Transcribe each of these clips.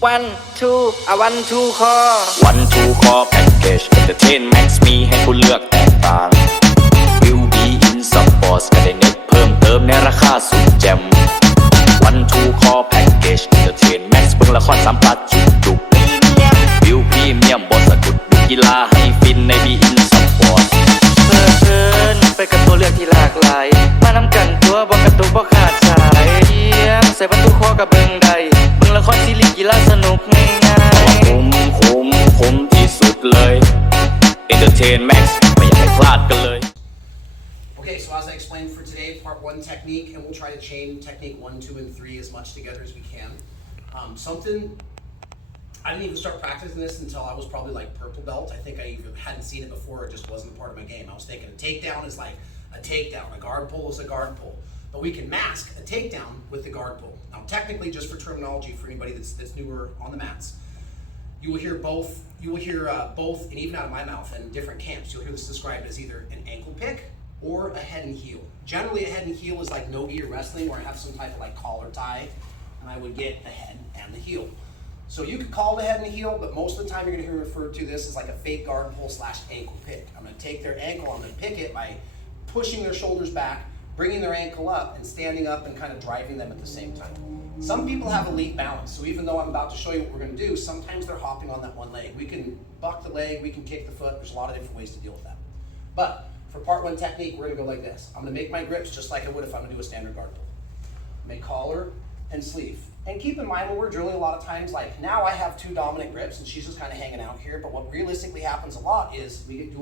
One two one two call One two call package Entertain Max มีให้คุณเลือกแตกต่าง Will be in Sports ก็ได้เน็ตเพิ่มเติมในราคาสุดแจ่ม One two call package Entertain Max เบิ่งละคร3 ปัดจุกWill Premium บ่สะดุดดูกีฬาให้ฟินใน Be in Sports เชิญไปกับตัวเลือกที่หลากหลายมานำกันตัวบ่กระตุกบ่ขาดสายเยี่ยมใส่ประตูคอกับเบิ่งได้เบิ่งละครซีรีส์กีฬาสนุกง่ายคุ้มที่สุดเลย Entertain Max ไม่อยากให้พลาดกันเลย Okay, so as I explained for today, part 1 technique, and we'll try to chain technique 1, 2, and 3 as much together as we can. I didn't even start practicing this until I was probably like purple belt. I think I even hadn't seen it before, it just wasn't a part of my game. I was thinking a takedown is like a takedown, a guard pull is a guard pull. But we can mask a takedown with the guard pull. Now technically, just for terminology for anybody that's newer on the mats, you will hear both, and even out of my mouth in different camps, you'll hear this described as either an ankle pick or a head and heel. Generally, a head and heel is like no-gi or wrestling, where I have some type of like collar tie, and I would get the head and the heel. So you could call the head and the heel, but most of the time you're gonna hear referred to this as like a fake guard pull / ankle pick. I'm gonna take their ankle, I'm gonna pick it by pushing their shoulders back, bringing their ankle up, and standing up and kind of driving them at the same time. Some people have elite balance, so even though I'm about to show you what we're gonna do, sometimes they're hopping on that one leg. We can buck the leg, we can kick the foot, there's a lot of different ways to deal with that. But for part 1 technique, we're gonna go like this. I'm gonna make my grips just like I would if I'm gonna do a standard guard pull. Make collar and sleeve. And keep in mind when we're drilling a lot of times, like now I have 2 dominant grips and she's just kind of hanging out here, but what realistically happens a lot is we get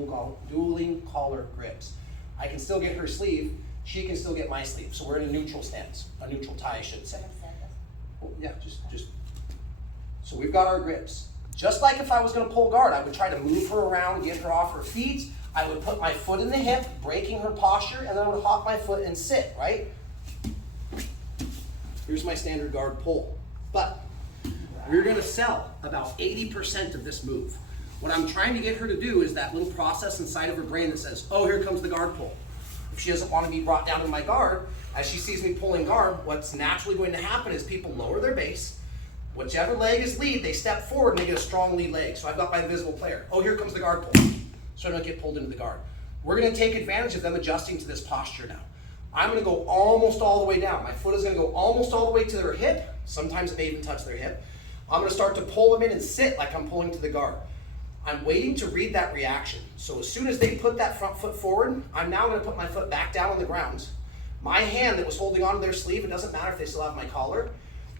dueling collar grips. I can still get her sleeve, she can still get my sleeve. So we're in a neutral stance, a neutral tie I should say. Well, yeah, just. So we've got our grips. Just like if I was gonna pull guard, I would try to move her around, get her off her feet. I would put my foot in the hip, breaking her posture, and then I would hop my foot and sit, right? Here's my standard guard pull. But we're gonna sell about 80% of this move. What I'm trying to get her to do is that little process inside of her brain that says, oh, here comes the guard pull. If she doesn't want to be brought down to my guard, as she sees me pulling guard, what's naturally going to happen is people lower their base. Whichever leg is lead, they step forward and they get a strong lead leg. So I've got my invisible player. Oh, here comes the guard pull. So I don't get pulled into the guard. We're gonna take advantage of them adjusting to this posture now. I'm gonna go almost all the way down. My foot is gonna go almost all the way to their hip. Sometimes it may even touch their hip. I'm gonna start to pull them in and sit like I'm pulling to the guard. I'm waiting to read that reaction. So as soon as they put that front foot forward, I'm now gonna put my foot back down on the ground. My hand that was holding onto their sleeve, it doesn't matter if they still have my collar.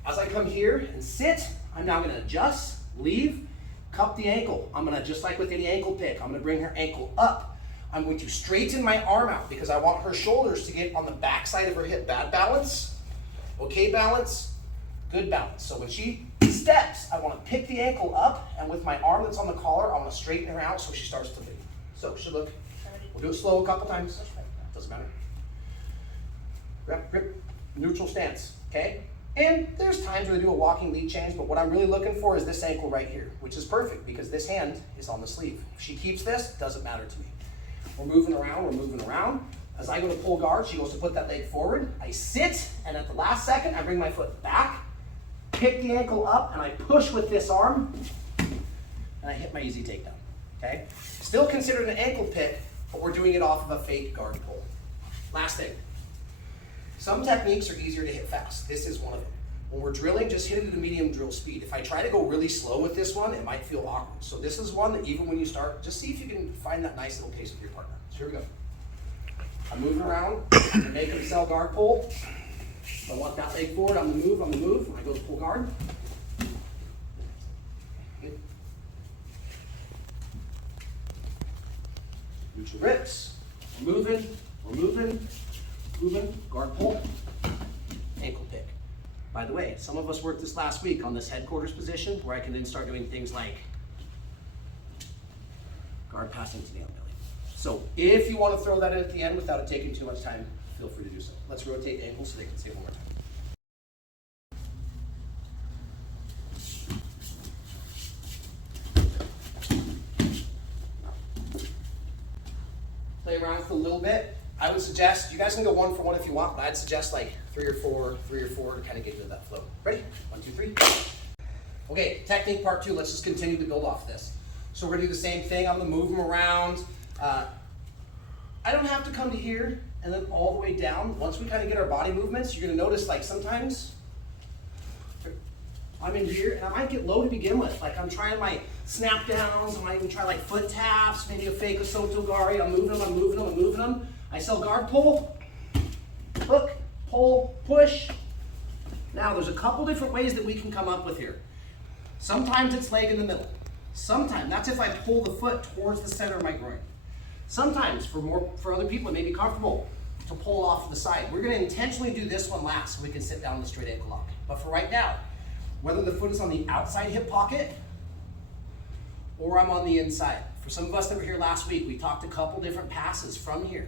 As I come here and sit, I'm now gonna adjust, leave, cup the ankle. I'm gonna, just like with any ankle pick, I'm gonna bring her ankle up. I'm going to straighten my arm out because I want her shoulders to get on the back side of her hip. Bad balance, okay balance, good balance. So when she steps, I want to pick the ankle up, and with my arm that's on the collar, I want to straighten her out so she starts to lead. So she look, we'll do it slow a couple times, doesn't matter. Grip, neutral stance, okay? And there's times where they do a walking lead change, but what I'm really looking for is this ankle right here, which is perfect because this hand is on the sleeve. If she keeps this, it doesn't matter to me. We're moving around. As I go to pull guard, she goes to put that leg forward. I sit, and at the last second, I bring my foot back, pick the ankle up, and I push with this arm, and I hit my easy takedown, okay? Still considered an ankle pick, but we're doing it off of a fake guard pull. Last thing. Some techniques are easier to hit fast. This is one of them. When we're drilling, just hit it at a medium drill speed. If I try to go really slow with this one, it might feel awkward. So this is one that even when you start, just see if you can find that nice little pace with your partner. So here we go. I'm moving around and make them sell guard pull. If I want that leg forward, I'm the move. I go to pull guard. Neutral grips. We're moving, guard pull, ankle pick. By the way, some of us worked this last week on this headquarters position where I can then start doing things like guard passing to nail belly. So if you want to throw that in at the end without it taking too much time, feel free to do so. Let's rotate ankles so they can say it one more time. Play around with it a little bit. I would suggest, you guys can go 1 for 1 if you want, but I'd suggest like 3 or 4 to kind of get into that flow. Ready? 1, 2, 3. Okay, technique part 2, let's just continue to build off this. So we're gonna do the same thing, I'm gonna move them around. I don't have to come to here and then all the way down. Once we kind of get our body movements, you're gonna notice like sometimes I'm in here and I might get low to begin with. Like I'm trying my snap downs, I might even try like foot taps, maybe a fake Osotogari. I'm moving them. I sell guard pull, hook, pull, push. Now there's a couple different ways that we can come up with here. Sometimes it's leg in the middle. Sometimes, that's if I pull the foot towards the center of my groin. Sometimes, for other people, it may be comfortable to pull off to the side. We're gonna intentionally do this one last so we can sit down in the straight ankle lock. But for right now, whether the foot is on the outside hip pocket or I'm on the inside. For some of us that were here last week, we talked a couple different passes from here.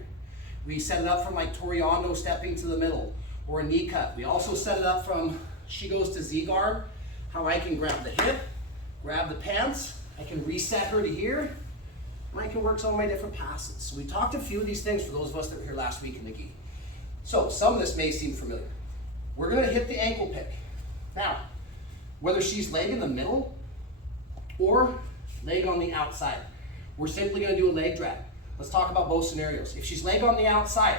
We set it up from like Toriano stepping to the middle or a knee cut. We also set it up from she goes to Z-guard, how I can grab the hip, grab the pants, I can reset her to here, and I can work some of my different passes. So we talked a few of these things for those of us that were here last week in the gi. So some of this may seem familiar. We're gonna hit the ankle pick. Now, whether she's leg in the middle or leg on the outside, we're simply gonna do a leg drag. Let's talk about both scenarios. If she's leg on the outside,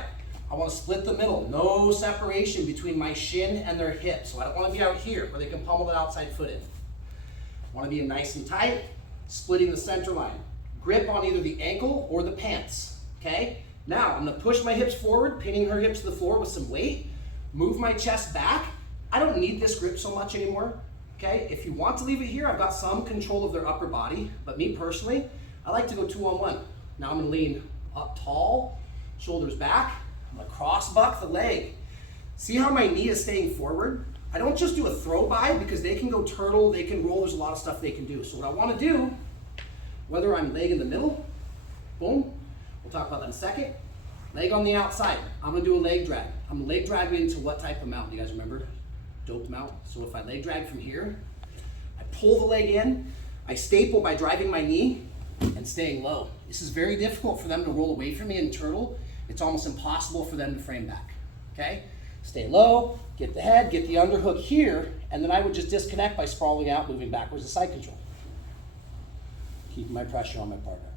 I wanna split the middle. No separation between my shin and their hip. So I don't wanna be out here where they can pummel the outside foot in. I wanna be nice and tight, splitting the center line. Grip on either the ankle or the pants, okay? Now, I'm gonna push my hips forward, pinning her hips to the floor with some weight, move my chest back. I don't need this grip so much anymore, okay? If you want to leave it here, I've got some control of their upper body, but me personally, I like to go 2-on-1. Now I'm gonna lean up tall, shoulders back, I'm gonna cross buck the leg. See how my knee is staying forward? I don't just do a throw by because they can go turtle, they can roll, there's a lot of stuff they can do. So what I wanna do, whether I'm leg in the middle, boom, we'll talk about that in a second. Leg on the outside, I'm gonna do a leg drag. I'm gonna leg drag into what type of mount? Do you guys remember? Doped mount. So if I leg drag from here, I pull the leg in, I staple by driving my knee and staying low. This is very difficult for them to roll away from me and turtle. It's almost impossible for them to frame back, okay? Stay low, get the head, get the underhook here, and then I would just disconnect by sprawling out, moving backwards to side control. Keeping my pressure on my partner.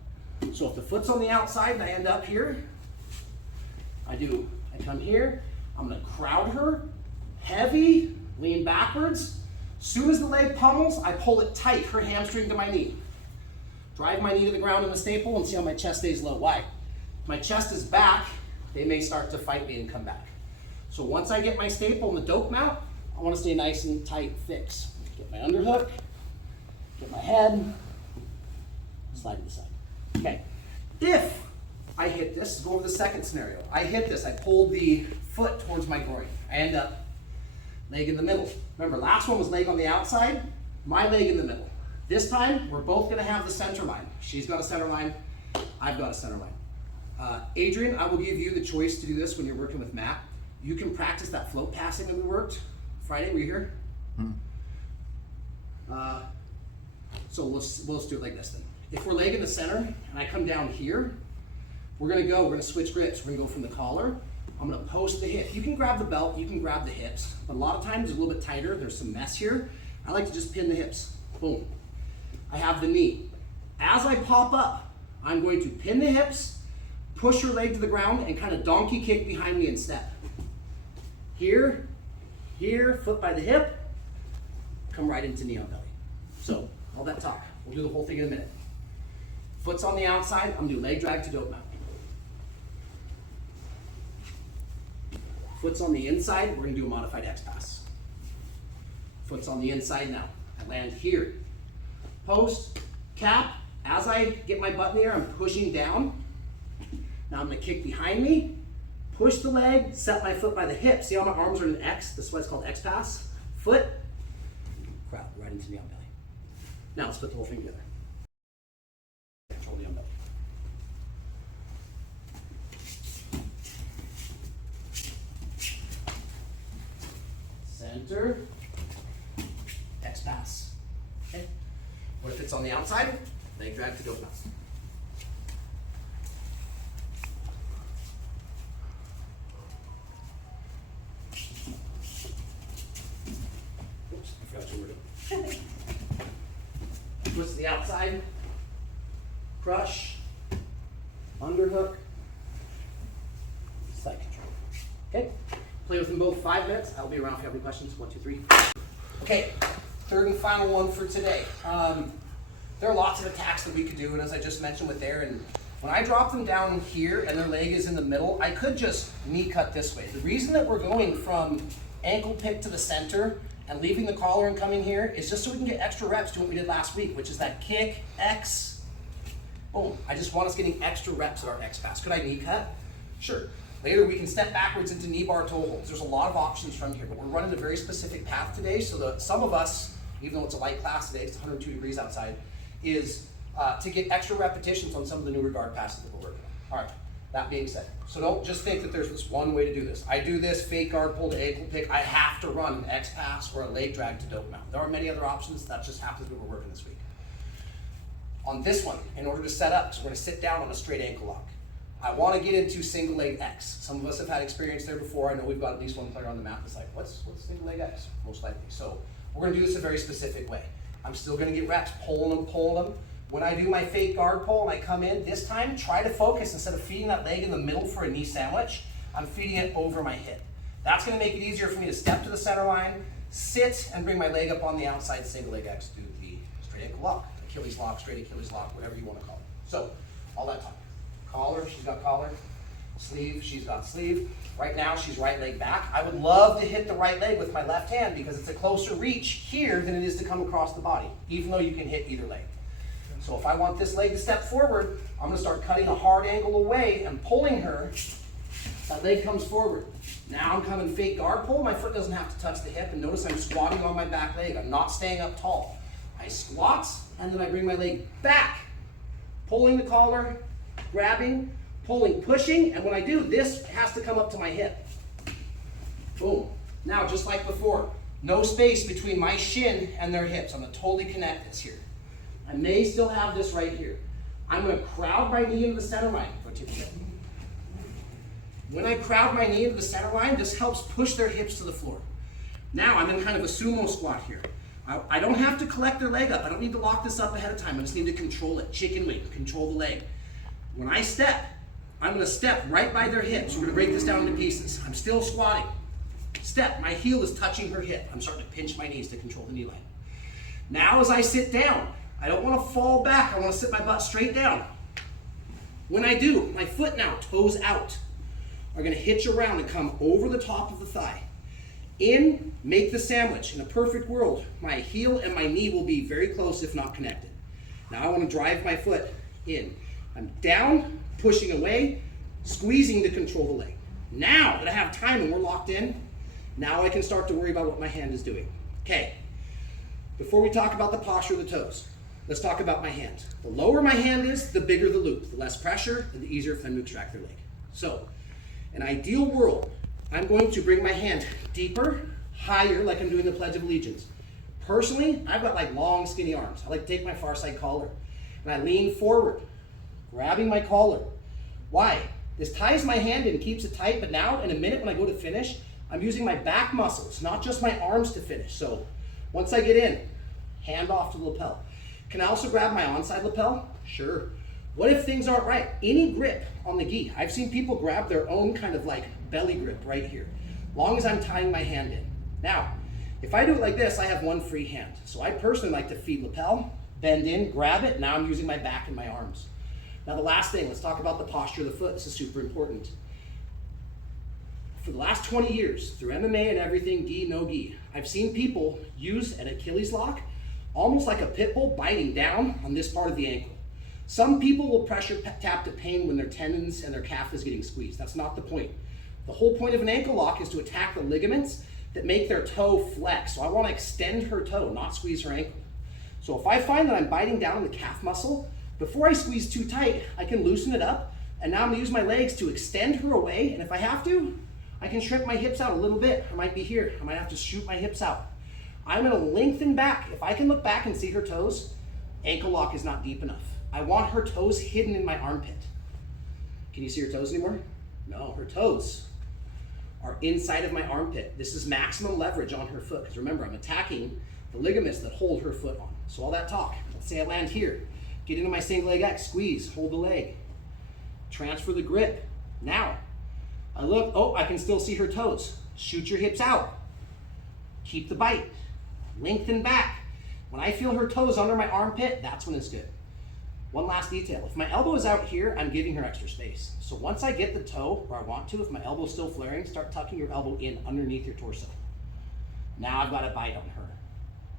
So if the foot's on the outside and I end up here, I come here, I'm gonna crowd her, heavy, lean backwards. Soon as the leg pummels, I pull it tight, her hamstring to my knee. Drive my knee to the ground in the staple and see how my chest stays low. Why? My chest is back, they may start to fight me and come back. So once I get my staple in the dope mount, I wanna stay nice and tight, fix. Get my underhook, get my head, slide to the side. Okay, if I hit this, go over the second scenario. I hit this, I pulled the foot towards my groin. I end up leg in the middle. Remember, last one was leg on the outside, my leg in the middle. This time, we're both gonna have the center line. She's got a center line, I've got a center line. Adrian, I will give you the choice to do this when you're working with Matt. You can practice that float passing that we worked Friday, were you here? So let's do it like this then. If we're leg in the center and I come down here, we're gonna switch grips. We're gonna go from the collar. I'm gonna post the hip. You can grab the belt, you can grab the hips, but a lot of times it's a little bit tighter. There's some mess here. I like to just pin the hips. Boom. I have the knee. As I pop up, I'm going to pin the hips, push your leg to the ground, and kind of donkey kick behind me and step. Here, foot by the hip, come right into knee on belly. So, all that talk. We'll do the whole thing in a minute. Foot's on the outside, I'm gonna do leg drag to dope mount. Foot's on the inside, we're gonna do a modified X pass. Foot's on the inside now. I land here. Post, cap, as I get my butt in the air, I'm pushing down. Now I'm gonna kick behind me, push the leg, set my foot by the hip. See how my arms are in an X? This is why it's called X pass. Foot, crowd, right into the on belly. Now let's put the whole thing together. Control the on belly. Center, X pass. Okay. What if it's on the outside? Leg drag to dope mount. Oops, I forgot what you were doing. twist to the outside, crush, underhook, side control. Okay, play with them both 5 minutes. I'll be around if you have any questions. 1, 2, 3. Okay, third and final one for today. There are lots of attacks that we could do, and as I just mentioned with Aaron, when I drop them down here and their leg is in the middle, I could just knee cut this way. The reason that we're going from ankle pick to the center and leaving the collar and coming here is just so we can get extra reps doing what we did last week, which is that kick, X, boom. I just want us getting extra reps at our X pass. Could I knee cut? Sure. Later we can step backwards into knee bar toe holds. There's a lot of options from here, but we're running a very specific path today so that some of us, even though it's a light class today, it's 102 degrees outside, is to get extra repetitions on some of the newer guard passes that we're working on. All right, that being said, so don't just think that there's this one way to do this. I do this fake guard pull to ankle pick. I have to run an X pass or a leg drag to dope mount. There are many other options. That just happens to be what we're working this week. On this one, in order to set up, so we're going to sit down on a straight ankle lock. I want to get into single leg X. Some of us have had experience there before. I know we've got at least one player on the map that's like, what's single leg X? Most likely. So we're going to do this a very specific way. I'm still going to get reps, pulling them. When I do my fake guard pull and I come in, this time try to focus, instead of feeding that leg in the middle for a knee sandwich, I'm feeding it over my hip. That's going to make it easier for me to step to the center line, sit, and bring my leg up on the outside single leg X, do the straight ankle lock, Achilles lock, straight Achilles lock, whatever you want to call it. So, all that time. Collar, she's got collar. Sleeve, she's got sleeve. Right now, she's right leg back. I would love to hit the right leg with my left hand because it's a closer reach here than it is to come across the body, even though you can hit either leg. So if I want this leg to step forward, I'm going to start cutting a hard angle away and pulling her. That leg comes forward. Now I'm coming fake guard pull. My foot doesn't have to touch the hip, and notice I'm squatting on my back leg. I'm not staying up tall. I squat, and then I bring my leg back, pulling the collar, grabbing, pulling, pushing, and when I do, this has to come up to my hip. Boom. Now, just like before, no space between my shin and their hips. I'm going to totally connect this here. I may still have this right here. I'm going to crowd my knee into the center line. When I crowd my knee into the center line, this helps push their hips to the floor. Now I'm in kind of a sumo squat here. I don't have to collect their leg up. I don't need to lock this up ahead of time. I just need to control it. Chicken wing, control the leg. When I step, I'm going to step right by their hips. We're going to break this down into pieces. I'm still squatting. Step, my heel is touching her hip. I'm starting to pinch my knees to control the knee line. Now as I sit down, I don't want to fall back. I want to sit my butt straight down. When I do, my foot now, toes out, are going to hitch around and come over the top of the thigh. In, make the sandwich. In a perfect world, my heel and my knee will be very close, if not connected. Now I want to drive my foot in. I'm down, pushing away, squeezing to control the leg. Now that I have time and we're locked in, now I can start to worry about what my hand is doing. Okay, before we talk about the posture of the toes, let's talk about my hand. The lower my hand is, the bigger the loop. The less pressure, and the easier for them to extract their leg. So, in an ideal world, I'm going to bring my hand deeper, higher, like I'm doing the Pledge of Allegiance. Personally, I've got like long, skinny arms. I like to take my far side collar, and I lean forward, grabbing my collar. Why? This ties my hand in, keeps it tight, but now, in a minute when I go to finish, I'm using my back muscles, not just my arms to finish. So, once I get in, hand off to the lapel. Can I also grab my onside lapel? Sure. What if things aren't right? Any grip on the gi. I've seen people grab their own kind of like belly grip right here, long as I'm tying my hand in. Now, if I do it like this, I have one free hand. So I personally like to feed lapel, bend in, grab it. Now I'm using my back and my arms. Now the last thing, let's talk about the posture of the foot. This is super important. For the last 20 years, through MMA and everything, gi, no gi, I've seen people use an Achilles lock almost like a pit bull biting down on this part of the ankle. Some people will pressure tap to pain when their tendons and their calf is getting squeezed. That's not the point. The whole point of an ankle lock is to attack the ligaments that make their toe flex. So I want to extend her toe, not squeeze her ankle. So if I find that I'm biting down on the calf muscle, before I squeeze too tight, I can loosen it up, and now I'm going to use my legs to extend her away, and if I have to, I can shrink my hips out a little bit. I might be here. I might have to shoot my hips out. I'm going to lengthen back. If I can look back and see her toes, ankle lock is not deep enough. I want her toes hidden in my armpit. Can you see her toes anymore? No, her toes are inside of my armpit. This is maximum leverage on her foot, because remember, I'm attacking the ligaments that hold her foot on. So all that talk, let's say I land here. Get into my single leg X, squeeze, hold the leg. Transfer the grip. Now, I look, oh, I can still see her toes. Shoot your hips out. Keep the bite. Lengthen back. When I feel her toes under my armpit, that's when it's good. One last detail. If my elbow is out here, I'm giving her extra space. So once I get the toe where I want to, if my elbow's still flaring, start tucking your elbow in underneath your torso. Now I've got a bite on her,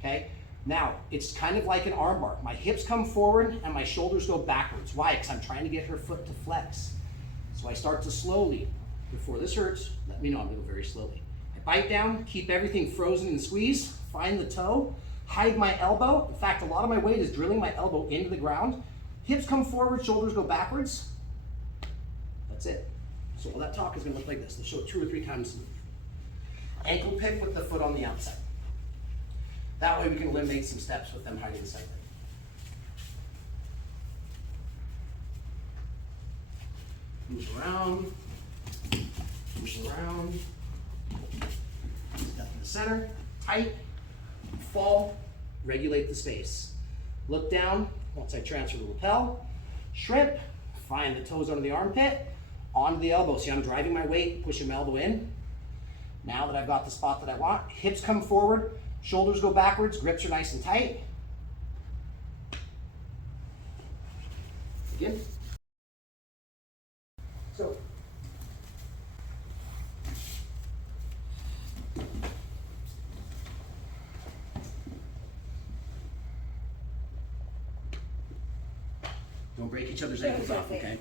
okay? Now, it's kind of like an arm bar. My hips come forward and my shoulders go backwards. Why? Because I'm trying to get her foot to flex. So I start to slowly, before this hurts, let me know, I'm gonna go very slowly. I bite down, keep everything frozen and squeeze, find the toe, hide my elbow. In fact, a lot of my weight is drilling my elbow into the ground. Hips come forward, shoulders go backwards. That's it. So all that talk is gonna look like this. Let's show it 2 or 3 times. Ankle pick with the foot on the outside. That way we can eliminate some steps with them hiding the side leg. Move around, move around. Step in the center, tight, fall, regulate the space. Look down, once I transfer the lapel, shrimp, find the toes under the armpit, onto the elbow. See, I'm driving my weight, pushing my elbow in. Now that I've got the spot that I want, hips come forward, shoulders go backwards, grips are nice and tight. Again. So. Don't break each other's ankles off, okay?